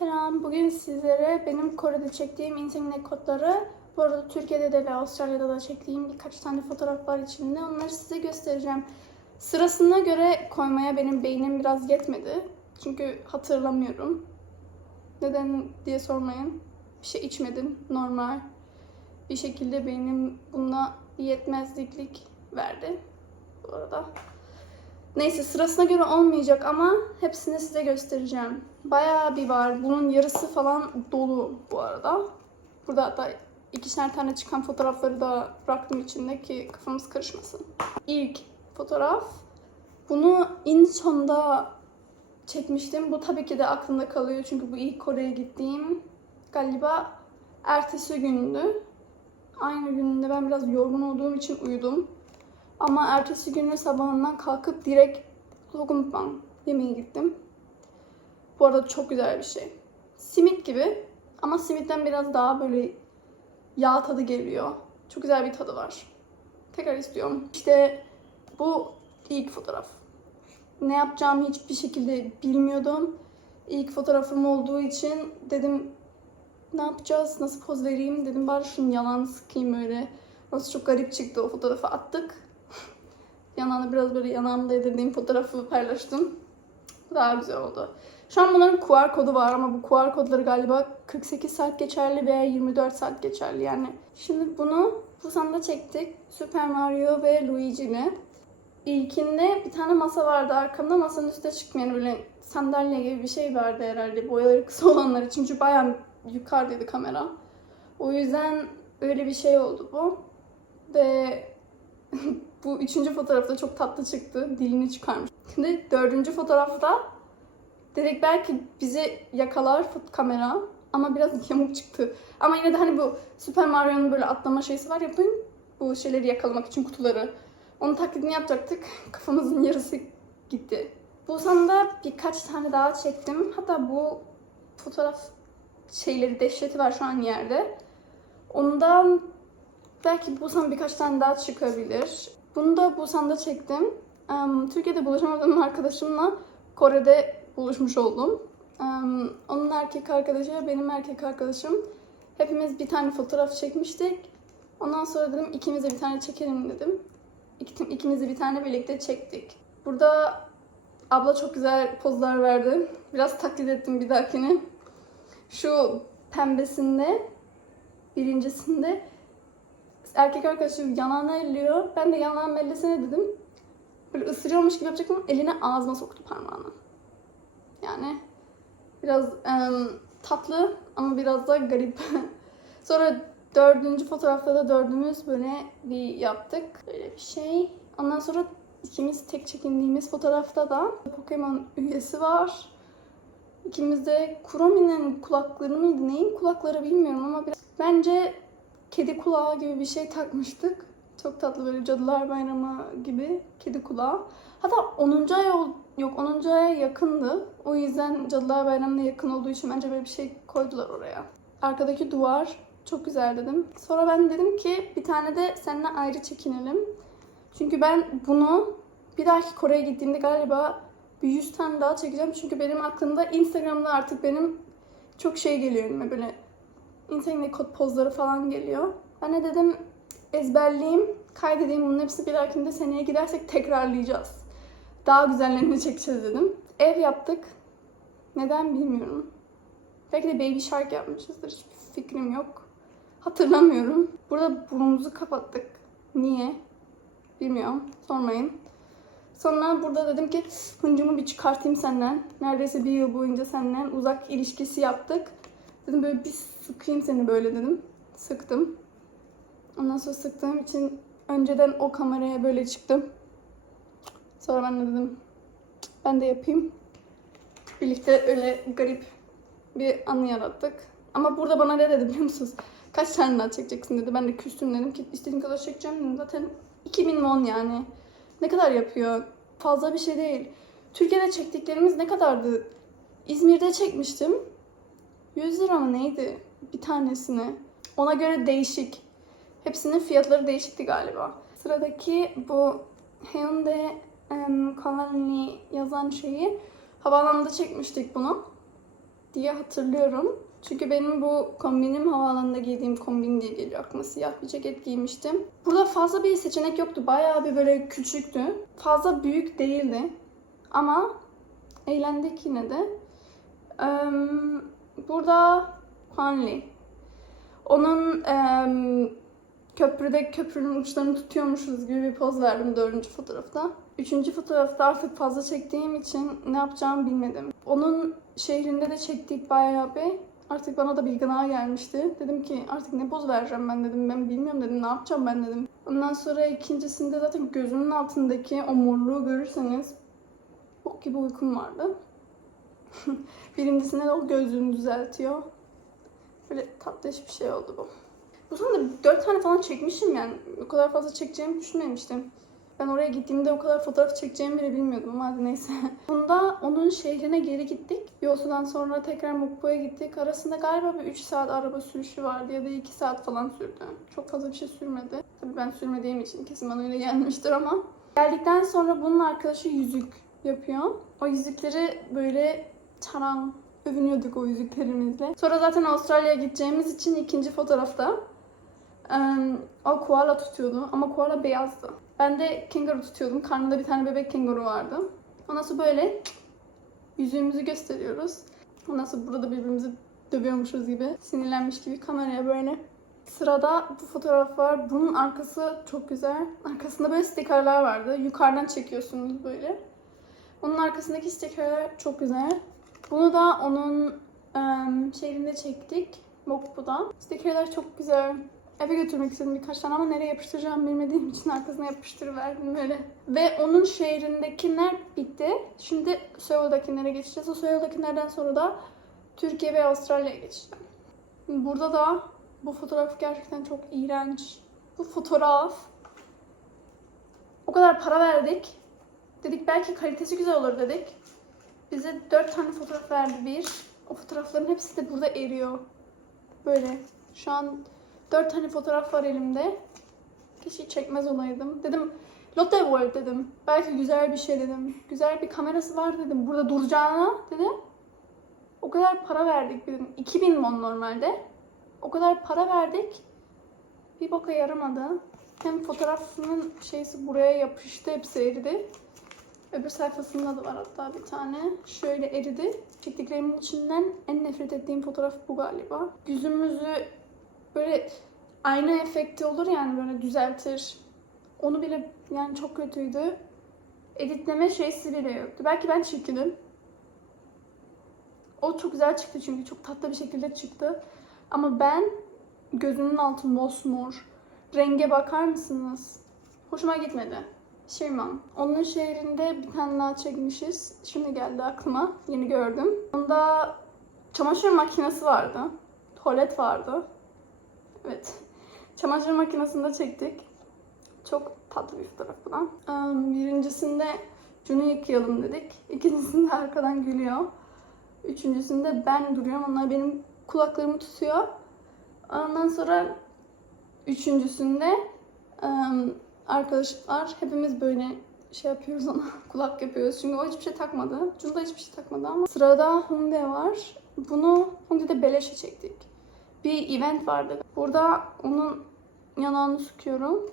Selam, bugün sizlere benim Kore'de çektiğim Insane kodları, bu arada Türkiye'de de ve Avustralya'da da çektiğim birkaç tane fotoğraf var içinde. Onları size göstereceğim. Sırasına göre koymaya benim beynim biraz yetmedi. Çünkü hatırlamıyorum. Neden diye sormayın. Bir şey içmedim, normal. Bir şekilde beynim buna bir yetmezliklik verdi. Bu arada. Neyse sırasına göre olmayacak ama hepsini size göstereceğim. Bayağı bir var. Bunun yarısı falan dolu bu arada. Burada hatta ikişer tane çıkan fotoğrafları da bıraktım içinde ki kafamız karışmasın. İlk fotoğraf. Bunu Incheon'da çekmiştim. Bu tabii ki de aklımda kalıyor çünkü bu ilk Kore'ye gittiğim galiba ertesi gündü. Aynı gününde ben biraz yorgun olduğum için uyudum. Ama ertesi günü sabahından kalkıp direkt sogumpang yemeye gittim. Bu arada çok güzel bir şey. Simit gibi ama simitten biraz daha böyle yağ tadı geliyor. Çok güzel bir tadı var. Tekrar istiyorum. İşte bu ilk fotoğraf. Ne yapacağımı hiçbir şekilde bilmiyordum. İlk fotoğrafım olduğu için dedim ne yapacağız, nasıl poz vereyim dedim bari şunu yalan sıkayım öyle. Nasıl çok garip çıktı, o fotoğrafı attık. Yanağını biraz böyle yanağımda yedirdiğim fotoğrafı paylaştım. Daha güzel oldu. Şu an bunların QR kodu var ama bu QR kodları galiba 48 saat geçerli veya 24 saat geçerli yani. Şimdi bunu Busan'da çektik. Super Mario ve Luigi'ni. İlkinde bir tane masa vardı arkamda. Masanın üstüne çıkmayan böyle sandalye gibi bir şey vardı herhalde. Boyaları kısa olanlar için. Çünkü bayağı yukarıdaydı kamera. O yüzden öyle bir şey oldu bu. Ve bu üçüncü fotoğrafta çok tatlı çıktı. Dilini çıkarmış. Şimdi dördüncü fotoğrafta dedik belki bizi yakalar kamera ama biraz yamuk çıktı. Ama yine de hani bu Super Mario'nun böyle atlama şeysi var ya, bu şeyleri yakalamak için kutuları. Onun taklidini yapacaktık. Kafamızın yarısı gitti. Busan'da birkaç tane daha çektim. Hatta bu fotoğraf şeyleri, dehşeti var şu an yerde. Ondan belki Busan birkaç tane daha çıkabilir. Bunu da Busan'da çektim. Türkiye'de buluşamadığım arkadaşımla Kore'de buluşmuş oldum. Onun erkek arkadaşı, benim erkek arkadaşım. Hepimiz bir tane fotoğraf çekmiştik. Ondan sonra dedim ikimiz de bir tane çekelim dedim. İkimiz de bir tane birlikte çektik. Burada abla çok güzel pozlar verdi. Biraz taklit ettim bir dahakini. Şu pembesinde, birincisinde erkek arkadaşım yanağına elliyor. Ben de yanağımı ellesene dedim. Böyle ısırıyormuş gibi yapacaktım. Eline ağzıma soktu parmağını. Yani biraz tatlı ama biraz da garip. Sonra dördüncü fotoğrafta da dördümüz böyle bir yaptık. Böyle bir şey. Ondan sonra ikimiz tek çekindiğimiz fotoğrafta da Pokemon üyesi var. İkimiz de Kuromi'nin kulakları mıydı? Neyin kulakları bilmiyorum ama biraz... Bence kedi kulağı gibi bir şey takmıştık. Çok tatlı, böyle Cadılar Bayramı gibi kedi kulağı. Hatta 10. ay yok 10. aya yakındı. O yüzden Cadılar Bayramı'na yakın olduğu için bence böyle bir şey koydular oraya. Arkadaki duvar çok güzel dedim. Sonra ben dedim ki bir tane de seninle ayrı çekinelim. Çünkü ben bunu bir dahaki Kore'ye gittiğimde galiba bir 100 tane daha çekeceğim. Çünkü benim aklımda Instagram'da artık benim çok şey geliyor önüme, böyle Insane kod pozları falan geliyor. Ben de dedim ezberleyeyim, kaydedeyim, bunun hepsini bir dahakinde seneye gidersek tekrarlayacağız. Daha güzellerini çekeceğiz dedim. Ev yaptık. Neden bilmiyorum. Belki de Baby Shark yapmışızdır. Hiçbir fikrim yok. Hatırlamıyorum. Burada burnumuzu kapattık. Niye? Bilmiyorum. Sormayın. Sonra burada dedim ki hıncımı bir çıkartayım senden. Neredeyse bir yıl boyunca senden uzak ilişkisi yaptık. Dedim böyle bir sıkayım seni böyle dedim. Sıktım. Ondan sonra sıktığım için önceden o kameraya böyle çıktım. Sonra ben de dedim ben de yapayım. Birlikte öyle garip bir anı yarattık. Ama burada bana ne dedi biliyor musunuz? Kaç tane daha çekeceksin dedi. Ben de küstüm, dedim ki istediğin kadar çekeceğim dedim. Zaten 2000 won yani. Ne kadar yapıyor? Fazla bir şey değil. Türkiye'de çektiklerimiz ne kadardı? İzmir'de çekmiştim. 100 lira mı neydi bir tanesine? Ona göre değişik. Hepsinin fiyatları değişikti galiba. Sıradaki bu Hyundai Colony yazan şeyi havaalanında çekmiştik bunu. diye hatırlıyorum. Çünkü benim bu kombinim havaalanında giydiğim kombin diye geliyor aklıma. Siyah bir ceket giymiştim. Burada fazla bir seçenek yoktu. Bayağı bir böyle küçüktü. Fazla büyük değildi. Ama eğlendik yine de. Burada Hanli. Onun köprünün uçlarını tutuyormuşuz gibi bir poz verdim 4. fotoğrafta. 3. fotoğrafta artık fazla çektiğim için ne yapacağımı bilmedim. Onun şehrinde de çektik bayağı bir. Artık bana da bir gına gelmişti. Dedim ki artık ne poz vereceğim ben dedim. Ben bilmiyorum dedim. Ne yapacağım ben dedim. Ondan sonra ikincisinde zaten gözümün altındaki o morluğu görürseniz bok gibi uykum vardı. Birincisinde de o gözlüğünü düzeltiyor. Böyle tatlış bir şey oldu bu. Bu sırada 4 tane falan çekmişim yani. O kadar fazla çekeceğimi düşünmemiştim. Ben oraya gittiğimde o kadar fotoğraf çekeceğimi bile bilmiyordum ama hadi neyse. Bunda onun şehrine geri gittik. Yosu'dan sonra tekrar Mukpo'ya gittik. Arasında galiba bir 3 saat araba sürüşü vardı ya da 2 saat falan sürdü. Çok fazla bir şey sürmedi. Tabii ben sürmediğim için kesin bana öyle gelmiştir ama. Geldikten sonra bunun arkadaşı yüzük yapıyor. O yüzükleri böyle taran övünüyorduk o yüzüklerimizle. Sonra zaten Avustralya'ya gideceğimiz için ikinci fotoğrafta o koala tutuyordu ama koala beyazdı. Ben de kenguru tutuyordum. Karnında bir tane bebek kenguru vardı. Ondan sonra böyle yüzüğümüzü gösteriyoruz. Ondan sonra burada birbirimizi dövüyormuşuz gibi. Sinirlenmiş gibi kameraya böyle. Sırada bu fotoğraf var. Bunun arkası çok güzel. Arkasında böyle stikerler vardı. Yukarıdan çekiyorsunuz böyle. Onun arkasındaki stikerler çok güzel. Bunu da onun şehrinde çektik. Mokbu'da. Stikerler çok güzel. Eve götürmek istedim birkaç tane ama nereye yapıştıracağımı bilmediğim için arkasına yapıştırıverdim böyle. Ve onun şehrindekiler bitti. Şimdi Seul'dakilere geçeceğiz. O Seul'dakilerden sonra da Türkiye ve Avustralya'ya geçeceğim. Burada da bu fotoğraf gerçekten çok iğrenç. Bu fotoğraf o kadar para verdik. Dedik belki kalitesi güzel olur dedik. Bize 4 tane fotoğraf verdi bir. O fotoğrafların hepsi de burada eriyor. Böyle. Şu an 4 tane fotoğraf var elimde. Keşke çekmez olaydım. Dedim Lotte World dedim. Belki güzel bir şey dedim. Güzel bir kamerası var dedim. Burada duracağına dedim. O kadar para verdik dedim. 2000 won normalde. O kadar para verdik. Bir boka yaramadı. Hem fotoğrafının şeysi buraya yapıştı. Hepsi eridi. Öbür sayfasında da var hatta bir tane. Şöyle eridi. Çektiklerimin içinden en nefret ettiğim fotoğraf bu galiba. Yüzümüzü böyle ayna efekti olur yani böyle düzeltir. Onu bile yani çok kötüydü. Editleme şeysi bile yoktu. Belki ben çirkinim. O çok güzel çıktı çünkü çok tatlı bir şekilde çıktı. Ama ben gözümün altı mosmor. Renge bakar mısınız? Hoşuma gitmedi. Şirman. Onun şehrinde bir tane daha çekmişiz. Şimdi geldi aklıma. Yeni gördüm. Onda çamaşır makinesi vardı. Tuvalet vardı. Evet. Çamaşır makinesinde çektik. Çok tatlı bir fotoğraf bu da. Birincisinde şunu yıkayalım dedik. İkincisinde arkadan gülüyor. Üçüncüsünde ben duruyorum. Onlar benim kulaklarımı tutuyor. Ondan sonra üçüncüsünde arkadaşlar hepimiz böyle şey yapıyoruz ona. Kulak yapıyoruz. Çünkü o hiçbir şey takmadı. Cunda hiçbir şey takmadı ama. Sırada Hyundai var. Bunu Hyundai'de beleşe çektik. Bir event vardı. Burada onun yanağını sıkıyorum.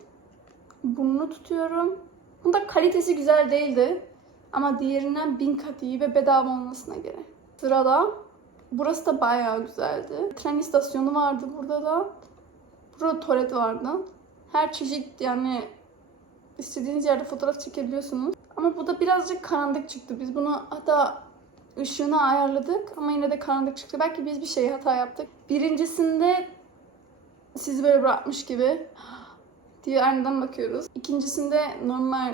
Burnunu tutuyorum. Bunda kalitesi güzel değildi. Ama diğerinden 1000 kat iyi ve bedava olmasına göre. Sırada burası da bayağı güzeldi. Tren istasyonu vardı burada da. Burada tuvalet vardı. Her çeşit yani istediğiniz yerde fotoğraf çekebiliyorsunuz. Ama bu da birazcık karanlık çıktı. Biz bunu hatta ışığını ayarladık ama yine de karanlık çıktı. Belki biz bir şey hata yaptık. Birincisinde sizi böyle bırakmış gibi diye aynadan bakıyoruz. İkincisinde normal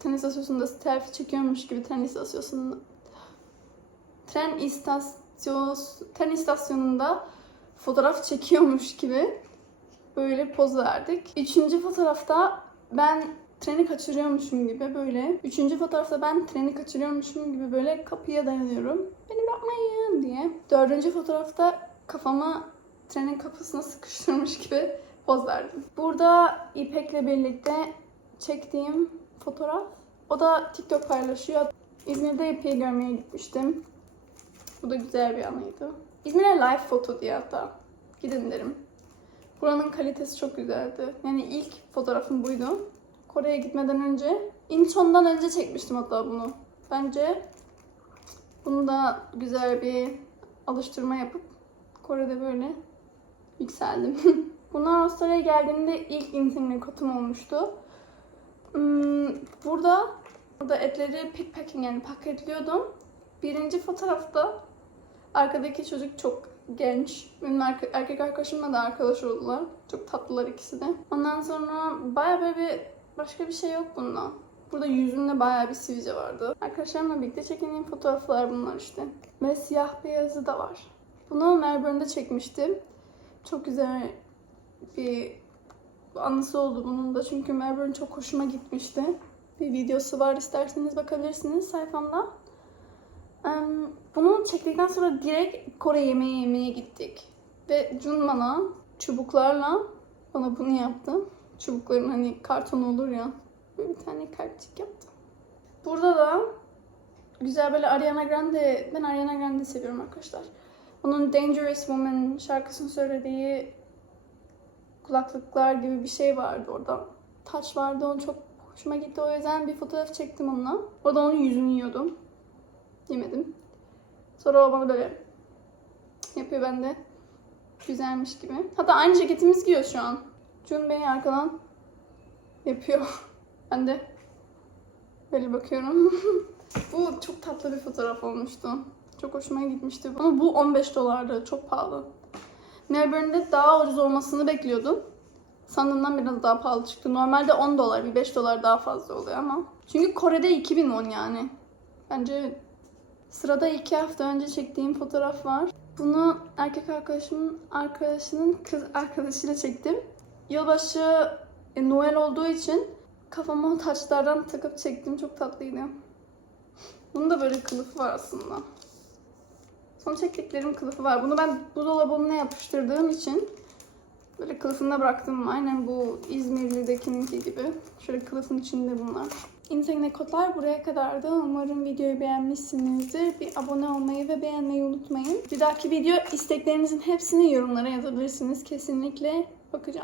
tren istasyonunda selfie çekiyormuş gibi tren istasyonunda fotoğraf çekiyormuş gibi böyle poz verdik. Üçüncü fotoğrafta ben treni kaçırıyormuşum gibi böyle. Üçüncü fotoğrafta ben treni kaçırıyormuşum gibi böyle kapıya dayanıyorum. Beni bırakmayın diye. Dördüncü fotoğrafta kafamı trenin kapısına sıkıştırmış gibi poz verdim. Burada İpek'le birlikte çektiğim fotoğraf. O da TikTok paylaşıyor. İzmir'de İpek'i görmeye gitmiştim. Bu da güzel bir anıydı. İzmir'e live foto diye hatta. Gidin derim. Buranın kalitesi çok güzeldi. Yani ilk fotoğrafım buydu. Kore'ye gitmeden önce, Incheon'dan önce çekmiştim hatta bunu. Bence bunu da güzel bir alıştırma yapıp Kore'de böyle yükseldim. Bunlar Avustralya'ya geldiğimde ilk Insignia olmuştu. Burada etleri pickpacking yani paketliyordum. Birinci fotoğrafta arkadaki çocuk çok genç. Benim erkek arkadaşımla da arkadaş oldular. Çok tatlılar ikisi de. Ondan sonra bayağı böyle başka bir şey yok bunda. Burada yüzünde bayağı bir sivilce vardı. Arkadaşlarımla birlikte çektiğim fotoğraflar bunlar işte. Ve siyah beyazı da var. Bunu Melbourne'de çekmiştim. Çok güzel bir anısı oldu bunun da. Çünkü Melbourne çok hoşuma gitmişti. Bir videosu var, isterseniz bakabilirsiniz sayfamda. Bunu çektikten sonra direkt Kore yemeği yemeye gittik. Ve Jun bana çubuklarla bana bunu yaptı. Çubukların hani karton olur ya. Böyle bir tane kalpçik yaptı. Burada da güzel böyle Ariana Grande, ben Ariana Grande seviyorum arkadaşlar. Onun Dangerous Woman şarkısını söylediği kulaklıklar gibi bir şey vardı orada. Taç vardı, onu çok hoşuma gitti. O yüzden bir fotoğraf çektim onunla. Orada onun yüzünü yiyordum. Yemedim. Sonra o bana böyle yapıyor, ben de güzelmiş gibi. Hatta aynı ceketimiz giyiyor şu an. Jun Bey arkadan yapıyor. Ben de böyle bakıyorum. Bu çok tatlı bir fotoğraf olmuştu. Çok hoşuma gitmişti. Ama bu $15. Çok pahalı. Melbourne'de daha ucuz olmasını bekliyordum. Sandığımdan biraz daha pahalı çıktı. Normalde $10, bir $5 daha fazla oluyor ama. Çünkü Kore'de 2000 won yani. Bence sırada 2 hafta önce çektiğim fotoğraf var. Bunu erkek arkadaşının kız arkadaşıyla çektim. Yılbaşı Noel olduğu için kafama taçlardan takıp çektim. Çok tatlıydı. Bunun da böyle kılıfı var aslında. Son çektiklerim kılıfı var. Bunu ben buzdolabına yapıştırdığım için böyle kılıfında bıraktım. Aynen bu İzmirli'dekininki gibi. Şöyle kılıfın içinde bunlar. Insignia kodlar buraya kadardı. Umarım videoyu beğenmişsinizdir. Bir abone olmayı ve beğenmeyi unutmayın. Bir dahaki video isteklerinizin hepsini yorumlara yazabilirsiniz. Kesinlikle bakacağım.